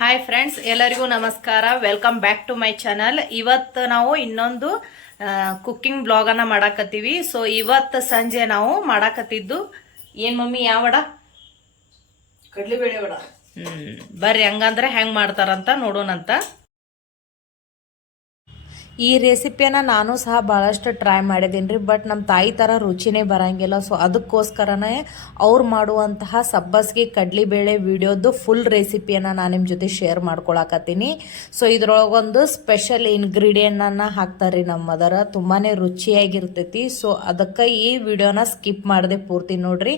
Hi friends, ಎಲ್ಲರಿಗೂ ನಮಸ್ಕಾರ. Welcome back to my channel. ಇವತ್ತು ನಾವು ಇನ್ನೊಂದು ಕುಕ್ಕಿಂಗ್ ಬ್ಲಾಗನ್ನು ಮಾಡಾಕತ್ತೀವಿ. ಸೊ ಇವತ್ತು ಸಂಜೆ ನಾವು ಮಾಡಾಕತ್ತಿದ್ದು ಏನು ಮಮ್ಮಿ? ಯಾವ ವಡ? ಕಡ್ಲಿಬೇಳೆ ವಡ. ಬರ್ರಿ ಹಂಗಂದ್ರೆ ಹೆಂಗೆ ಮಾಡ್ತಾರಂತ ನೋಡೋಣಂತ. ಈ ರೆಸಿಪಿಯನ್ನು ನಾನು ಸಹ ಭಾಳಷ್ಟು ಟ್ರೈ ಮಾಡಿದ್ದೀನಿ ರೀ. ಬಟ್ ನಮ್ಮ ತಾಯಿ ಥರ ರುಚಿನೇ ಬರೋಂಗಿಲ್ಲ. ಸೊ ಅದಕ್ಕೋಸ್ಕರನೇ ಅವ್ರು ಮಾಡುವಂತಹ ಸಬ್ಬಸ್ಗೆ ಕಡಲೆಬೇಳೆ ವಿಡಿಯೋದು ಫುಲ್ ರೆಸಿಪಿಯನ್ನು ನಾನು ನಿಮ್ಮ ಜೊತೆ ಶೇರ್ ಮಾಡ್ಕೊಳಕತ್ತೀನಿ. ಸೊ ಇದ್ರೊಳಗೊಂದು ಸ್ಪೆಷಲ್ ಇಂಗ್ರೀಡಿಯೆಂಟನ್ನು ಹಾಕ್ತಾರೆ ನಮ್ಮ ಮದರ. ತುಂಬಾ ರುಚಿಯಾಗಿರ್ತೈತಿ. ಸೊ ಅದಕ್ಕೆ ಈ ವಿಡಿಯೋನ ಸ್ಕಿಪ್ ಮಾಡದೆ ಪೂರ್ತಿ ನೋಡ್ರಿ.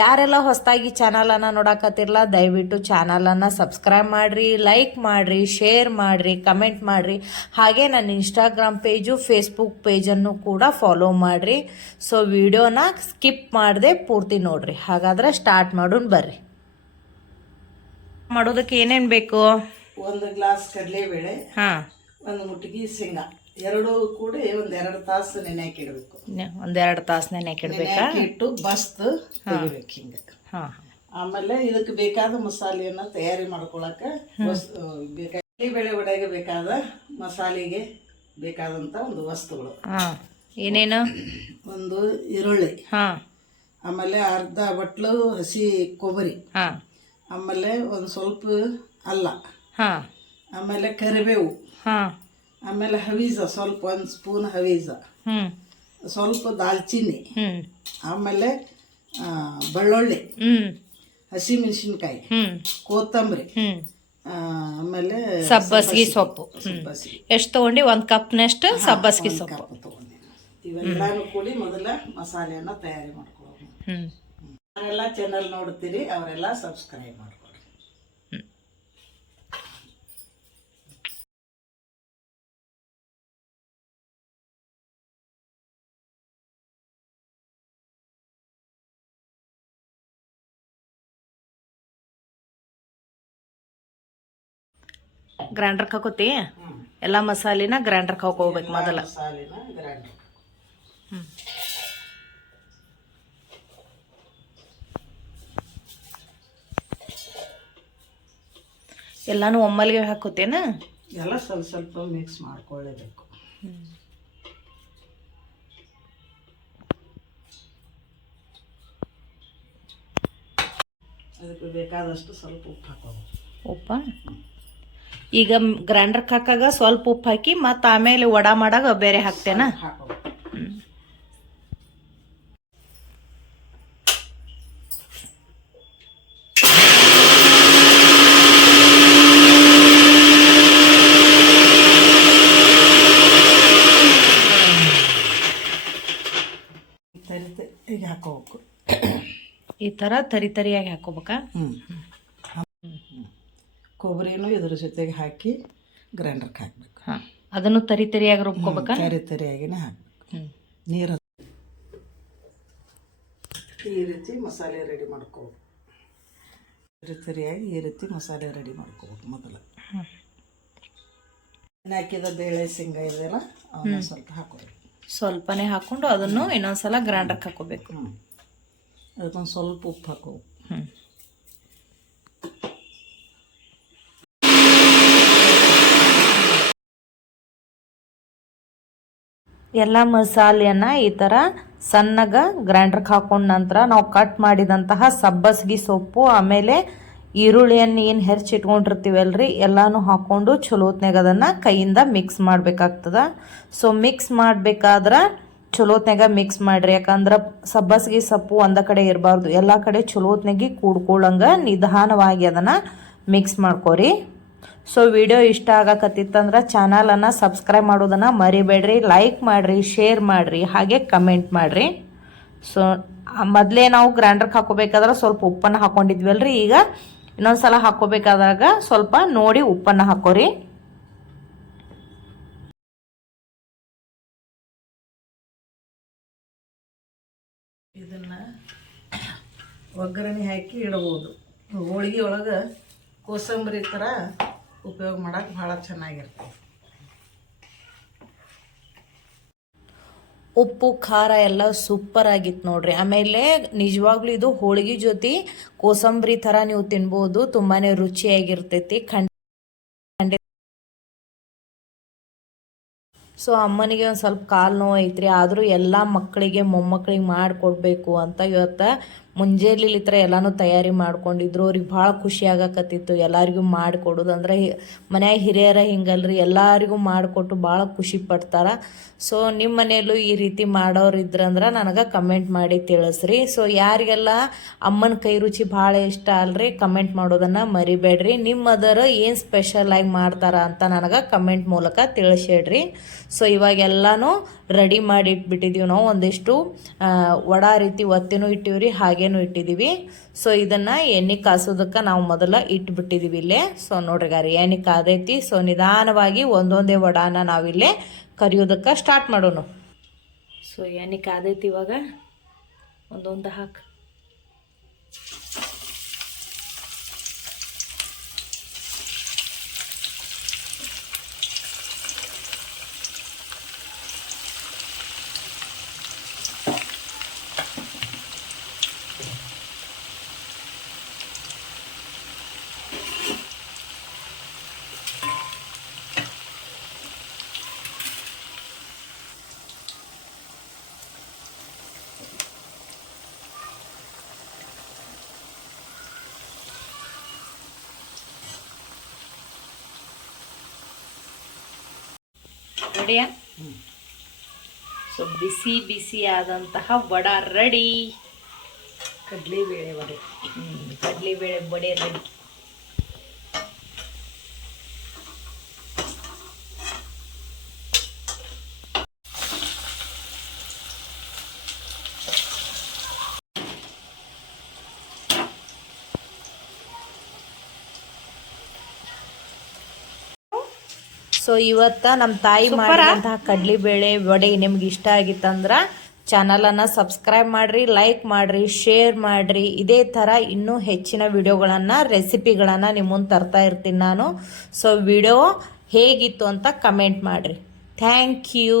ಯಾರೆಲ್ಲ ಹೊಸದಾಗಿ ಚಾನಲನ್ನು ನೋಡಕತ್ತಿರಲ್ಲ, ದಯವಿಟ್ಟು ಚಾನಲನ್ನು ಸಬ್ಸ್ಕ್ರೈಬ್ ಮಾಡಿರಿ, ಲೈಕ್ ಮಾಡಿರಿ, ಶೇರ್ ಮಾಡಿರಿ, ಕಮೆಂಟ್ ಮಾಡಿರಿ. ಹಾಗೆ ನನ್ನ ಇನ್ಸ್ಟಾಗ್ರಾಮ್ ಪೇಜು, ಫೇಸ್ಬುಕ್ ಪೇಜನ್ನು ಕೂಡ ಫಾಲೋ ಮಾಡಿರಿ. ಸೊ ವಿಡಿಯೋನ ಸ್ಕಿಪ್ ಮಾಡದೆ ಪೂರ್ತಿ ನೋಡ್ರಿ. ಹಾಗಾದ್ರೆ ಸ್ಟಾರ್ಟ್ ಮಾಡೋಣ ಬರ್ರಿ. ಮಾಡೋದಕ್ಕೆ ಏನೇನು ಬೇಕು? ಒಂದು ಗ್ಲಾಸ್ ಕಡಲೆಬೇಳೆ, ಒಂದು ಮುಟ್ಟಿಗೆ ಶೇಂಗಾ, ಎರಡು ಕೂಡ ಒಂದೆರಡು ತಾಸು ನೆನೆಯಾಕಿ ಇಡಬೇಕು. ಒಂದೆರಡು ತಾಸು ನೆನೆಯಾಕಿ ಇಡಬೇಕಾ? ಇಟ್ಟು ಬಸ್ತು ತೆಗಿಬೇಕು ಹಿಂಗೆ. ಆಮೇಲೆ ಇದಕ್ಕೆ ಬೇಕಾದ ಮಸಾಲೆಯನ್ನು ತಯಾರಿ ಮಾಡ್ಕೊಳಕ್ಕೆ ಕಡಲೆಬೇಳೆ ವಡೆಗೆ ಬೇಕಾದ ಮಸಾಲೆಗೆ ಬೇಕಾದಂತ ಒಂದು ವಸ್ತುಗಳು ಏನೇನು? ಒಂದು ಈರುಳ್ಳಿ, ಆಮೇಲೆ ಅರ್ಧ ಬಟ್ಲು ಹಸಿ ಕೊಬ್ಬರಿ, ಆಮೇಲೆ ಒಂದು ಸ್ವಲ್ಪ ಅಲ್ಲ, ಆಮೇಲೆ ಕರಿಬೇವು, ಆಮೇಲೆ ಹವೀಜ ಸ್ವಲ್ಪ ಒಂದು ಸ್ಪೂನ್ ಹವೀಜ, ಸ್ವಲ್ಪ ದಾಲ್ಚಿನ್ನಿ, ಆಮೇಲೆ ಬೆಳ್ಳುಳ್ಳಿ, ಹಸಿ ಮೆಣಸಿನ್ಕಾಯಿ, ಕೊತ್ತಂಬರಿ, ಆಮೇಲೆ ಸಬ್ಬಸ್ಗಿ ಸೊಪ್ಪು. ಎಷ್ಟು ತಗೊಂಡು? ಒಂದು ಕಪ್ನಷ್ಟು ಸಬ್ಬಸ್ಗಿ ಸೊಪ್ಪು ತಗೊಂಡಿನಿ. ಇವೆಲ್ಲಾನು ಕೂಡಿ ಮೊದಲ ಮಸಾಲೆಯನ್ನ ತಯಾರಿ ಮಾಡ್ಕೊಳ್ಳೋದು. ಯಾರೆಲ್ಲ ಚಾನಲ್ ನೋಡ್ತೀರಿ ಅವರೆಲ್ಲ ಸಬ್ಸ್ಕ್ರೈಬ್ ಮಾಡ್ಕೊಳ್ಳಿ. ಗ್ರೈಂಡರ್ ಹಾಕೋತಿ ಎಲ್ಲ ಮಸಾಲಿನ ಗ್ರೈಂಡರ್ ಹಾಕೋಬೇಕು ಮೊದಲ. ಮಸಾಲೆನ ಗ್ರೈಂಡರ್. ಎಲ್ಲಾನು ಒಮ್ಮಲ್ಗೆ ಹಾಕೋತೇನ? ಎಲ್ಲ ಸ್ವಲ್ಪ ಸ್ವಲ್ಪ ಮಿಕ್ಸ್ ಮಾಡ್ಕೊಳ್ಳೇಬೇಕು. ಅದಕ್ಕೆ ಬೇಕಾದಷ್ಟು ಸ್ವಲ್ಪ ಉಪ್ಪು ಹಾಕೋಬೇಕು. ಉಪ್ಪ ಈಗ ಗ್ರೈಂಡರ್ ಹಾಕಾಗ ಸ್ವಲ್ಪ ಉಪ್ಪು ಹಾಕಿ ಮತ್ತು ಆಮೇಲೆ ವಡ ಮಾಡಾಗ ಬೇರೆ ಹಾಕ್ತೇನ? ಈಗ ಹಾಕೋಬೇಕು. ಈ ಥರ ತರಿ ತರಿಯಾಗಿ ಹಾಕೋಬೇಕಾ? ಕೊಬ್ಬರಿನೂ ಇದ್ರ ಜೊತೆಗೆ ಹಾಕಿ ಗ್ರೈಂಡರ್ಗೆ ಹಾಕ್ಬೇಕು. ಅದನ್ನು ತರಿ ತರಿಯಾಗಿ ರುಬ್ಕೋಬೇಕಾ? ತರಿ ತರಿಯಾಗಿನೇ ಹಾಕ್ಬೇಕು. ನೀರು ಈ ರೀತಿ ಮಸಾಲೆ ರೆಡಿ ಮಾಡ್ಕೋಬೇಕು. ತರಿ ತರಿಯಾಗಿ ಈ ರೀತಿ ಮಸಾಲೆ ರೆಡಿ ಮಾಡ್ಕೋಬೇಕು. ಮೊದಲು ಹಾಕಿದ ಬೇಳೆ ಶೇಂಗಾ ಇದೆಲ್ಲ ಅವನ್ನ ಸ್ವಲ್ಪ ಹಾಕೋಬೇಕು. ಸ್ವಲ್ಪನೇ ಹಾಕೊಂಡು ಅದನ್ನು ಇನ್ನೊಂದ್ಸಲ ಗ್ರೈಂಡರ್ಗೆ ಹಾಕೋಬೇಕು. ಅದಕ್ಕೊಂದು ಸ್ವಲ್ಪ ಉಪ್ಪು ಹಾಕೋಬೇಕು. ಎಲ್ಲ ಮಸಾಲೆಯನ್ನು ಈ ಥರ ಸಣ್ಣಗೆ ಗ್ರೈಂಡರ್ಗೆ ಹಾಕೊಂಡ ನಂತರ ನಾವು ಕಟ್ ಮಾಡಿದಂತಹ ಸಬ್ಬಸ್ಗಿ ಸೊಪ್ಪು, ಆಮೇಲೆ ಈರುಳ್ಳಿಯನ್ನು ಏನು ಹೆಚ್ಚಿಟ್ಕೊಂಡಿರ್ತೀವಲ್ರಿ ಎಲ್ಲನೂ ಹಾಕ್ಕೊಂಡು ಚಲೋತ್ನಾಗ ಅದನ್ನು ಕೈಯಿಂದ ಮಿಕ್ಸ್ ಮಾಡಬೇಕಾಗ್ತದೆ. ಸೊ ಮಿಕ್ಸ್ ಮಾಡಬೇಕಾದ್ರೆ ಚಲೋತ್ನಾಗ ಮಿಕ್ಸ್ ಮಾಡಿರಿ. ಯಾಕಂದ್ರೆ ಸಬ್ಬಸ್ಗಿ ಸೊಪ್ಪು ಒಂದ ಕಡೆ ಇರಬಾರ್ದು, ಎಲ್ಲ ಕಡೆ ಚಲೋತ್ನಾಗಿ ಕೂಡ್ಕೊಳ್ಳಂಗೆ ನಿಧಾನವಾಗಿ ಅದನ್ನು ಮಿಕ್ಸ್ ಮಾಡ್ಕೊರಿ. ಸೊ ವಿಡಿಯೋ ಇಷ್ಟ ಆಗಕತ್ತಿತ್ತಂದ್ರೆ ಚಾನಲನ್ನು ಸಬ್ಸ್ಕ್ರೈಬ್ ಮಾಡೋದನ್ನು ಮರಿಬೇಡ್ರಿ. ಲೈಕ್ ಮಾಡಿರಿ, ಶೇರ್ ಮಾಡಿರಿ, ಹಾಗೆ ಕಮೆಂಟ್ ಮಾಡಿರಿ. ಸೊ ಮೊದಲೇ ನಾವು ಗ್ರೈಂಡರ್ಗೆ ಹಾಕೋಬೇಕಾದ್ರೆ ಸ್ವಲ್ಪ ಉಪ್ಪನ್ನು ಹಾಕ್ಕೊಂಡಿದ್ವಲ್ರಿ. ಈಗ ಇನ್ನೊಂದ್ಸಲ ಹಾಕೋಬೇಕಾದಾಗ ಸ್ವಲ್ಪ ನೋಡಿ ಉಪ್ಪನ್ನು ಹಾಕೋರಿ. ಇದನ್ನು ಒಗ್ಗರಣೆ ಹಾಕಿ ಇಡ್ಬೋದು. ಹೋಳಿಗೆ ಒಳಗೆ ಕೋಸಂಬರಿ ಥರ ಉಪಯೋಗ ಮಾಡೋಕೆ ಭಾಳ ಚೆನ್ನಾಗಿರ್ತದೆ. ಉಪ್ಪು ಖಾರ ಎಲ್ಲ ಸೂಪರ್ ಆಗಿತ್ತು ನೋಡ್ರಿ. ಆಮೇಲೆ ನಿಜವಾಗ್ಲೂ ಇದು ಹೋಳಿಗೆ ಜೊತೆ ಕೋಸಂಬರಿ ಥರ ನೀವು ತಿನ್ಬೋದು, ತುಂಬಾ ರುಚಿಯಾಗಿರ್ತೈತಿ. ಸೊ ಅಮ್ಮನಿಗೆ ಒಂದು ಸ್ವಲ್ಪ ಕಾಲು ನೋವು ಐತ್ರಿ, ಆದರೂ ಎಲ್ಲ ಮಕ್ಕಳಿಗೆ ಮೊಮ್ಮಕ್ಕಳಿಗೆ ಮಾಡಿಕೊಡ್ಬೇಕು ಅಂತ ಇವತ್ತು ಮುಂಜಾನೆ ಈ ಥರ ಎಲ್ಲನೂ ತಯಾರಿ ಮಾಡ್ಕೊಂಡಿದ್ರು. ಅವ್ರಿಗೆ ಭಾಳ ಖುಷಿ ಆಗಕತ್ತಿತ್ತು ಎಲ್ಲರಿಗೂ ಮಾಡಿಕೊಡೋದು. ಅಂದರೆ ಮನ್ಯಾಗ ಹಿರಿಯರ ಹಿಂಗಲ್ರಿ, ಎಲ್ಲರಿಗೂ ಮಾಡಿಕೊಟ್ಟು ಭಾಳ ಖುಷಿ ಪಡ್ತಾರೆ. ಸೊ ನಿಮ್ಮ ಮನೆಯಲ್ಲೂ ಈ ರೀತಿ ಮಾಡೋರು ಇದ್ರಂದ್ರೆ ನನಗೆ ಕಮೆಂಟ್ ಮಾಡಿ ತಿಳಿಸ್ರಿ. ಸೊ ಯಾರಿಗೆಲ್ಲ ಅಮ್ಮನ ಕೈ ರುಚಿ ಭಾಳ ಇಷ್ಟ ಅಲ್ರಿ, ಕಮೆಂಟ್ ಮಾಡೋದನ್ನು ಮರಿಬೇಡ್ರಿ. ನಿಮ್ಮ ಮದರ್ ಏನು ಸ್ಪೆಷಲಾಗಿ ಮಾಡ್ತಾರ ಅಂತ ನನಗೆ ಕಮೆಂಟ್ ಮೂಲಕ ತಿಳಿಸಿಡ್ರಿ. ಸೊ ಇವಾಗೆಲ್ಲನೂ ರೆಡಿ ಮಾಡಿ ಇಟ್ಬಿಟ್ಟಿದ್ದೀವಿ ನಾವು. ಒಂದಿಷ್ಟು ವಡಾ ರೀತಿ ಒತ್ತಿನೂ ಇಟ್ಟಿವ್ರಿ, ಹಾಗೇನೂ ಇಟ್ಟಿದ್ದೀವಿ. ಸೊ ಇದನ್ನು ಎಣ್ಣೆ ಕಾಸೋದಕ್ಕೆ ನಾವು ಮೊದಲ ಇಟ್ಬಿಟ್ಟಿದ್ದೀವಿ ಇಲ್ಲೇ. ಸೊ ನೋಡ್ರಿ ಗಾರಿ ಎಣ್ಣೆ ಕಾದೈತಿ. ಸೊ ನಿಧಾನವಾಗಿ ಒಂದೊಂದೇ ವಡಾನ ನಾವಿಲ್ಲೇ ಕರಿಯೋದಕ್ಕೆ ಸ್ಟಾರ್ಟ್ ಮಾಡೋಣ. ಸೊ ಎಣ್ಣೆ ಕಾದೈತಿ, ಇವಾಗ ಒಂದೊಂದು ಹಾಕಿ ರೆಡಿಯಾ? ಸೊ ಬಿಸಿ ಬಿಸಿ ಆದಂತಹ ವಡಾ ರೆಡಿ. ಕಡ್ಲಿಬೇಳೆ ವಡೆ. ಕಡ್ಲಿಬೇಳೆ ವಡೆ ರೆಡಿ. ಸೊ ಇವತ್ತು ನಮ್ಮ ತಾಯಿ ಮಾಡಿದಂತಹ ಕಡ್ಲಿಬೇಳೆ ವಡೆ ನಿಮ್ಗೆ ಇಷ್ಟ ಆಗಿತ್ತಂದ್ರೆ ಚಾನಲನ್ನು ಸಬ್ಸ್ಕ್ರೈಬ್ ಮಾಡಿರಿ, ಲೈಕ್ ಮಾಡಿರಿ, ಶೇರ್ ಮಾಡಿರಿ. ಇದೇ ಥರ ಇನ್ನೂ ಹೆಚ್ಚಿನ ವಿಡಿಯೋಗಳನ್ನು, ರೆಸಿಪಿಗಳನ್ನು ನಿಮ್ಮ ಮುಂದೆ ತರ್ತಾ ಇರ್ತೀನಿ ನಾನು. ಸೊ ವಿಡಿಯೋ ಹೇಗಿತ್ತು ಅಂತ ಕಮೆಂಟ್ ಮಾಡಿರಿ. Thank you.